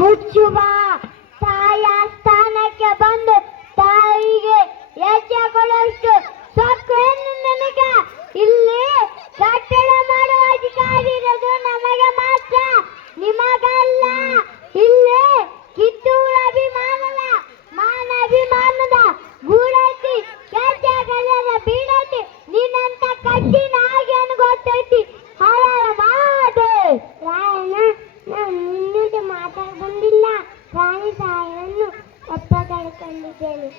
ಮುಚ್ಚುವ ತಾಯ ಸ್ಥಾನಕ್ಕೆ ಬಂದು ತಾಯಿಗೆ ಹೆಜ್ಜೆ ಕೊಡುವಷ್ಟು ಸೊಕ್ಕೇನು ನನಗ? ಇಲ್ಲಿ ಕಟ್ಟಡ ಮಾಡುವ ಅಧಿಕಾರಿ ಇರೋದು ನಮಗೆ ಮಾತ್ರ, ನಿಮಗಲ್ಲ. ಇಲ್ಲಿ ಕಿತ್ತೂರ ಅಭಿಮಾನದ ಮಾನಭಿಮಾನದ ಗೂಡೈತಿ, ಕೆಲ್ಸಗಳೆಲ್ಲ ಬೀಡೈತಿ. ನಿನ್ನಂತ ಕಟ್ಟಿನ ಹಾಗೆ ಗೊತ್ತೈತಿ. ಹಾಳಾಳ ಮಾಡೆ ರಾಯಣ್ಣ, ನಾನು ನಿನ್ನೊಂದಿಗೆ ಮಾತಾಡ ಬಂದಿಲ್ಲ. ರಾಣಿ ಸಾಯನ್ನು ಅಪ್ಪ ಕಳ್ಕೊಂಡಿದ್ದೇನೆ.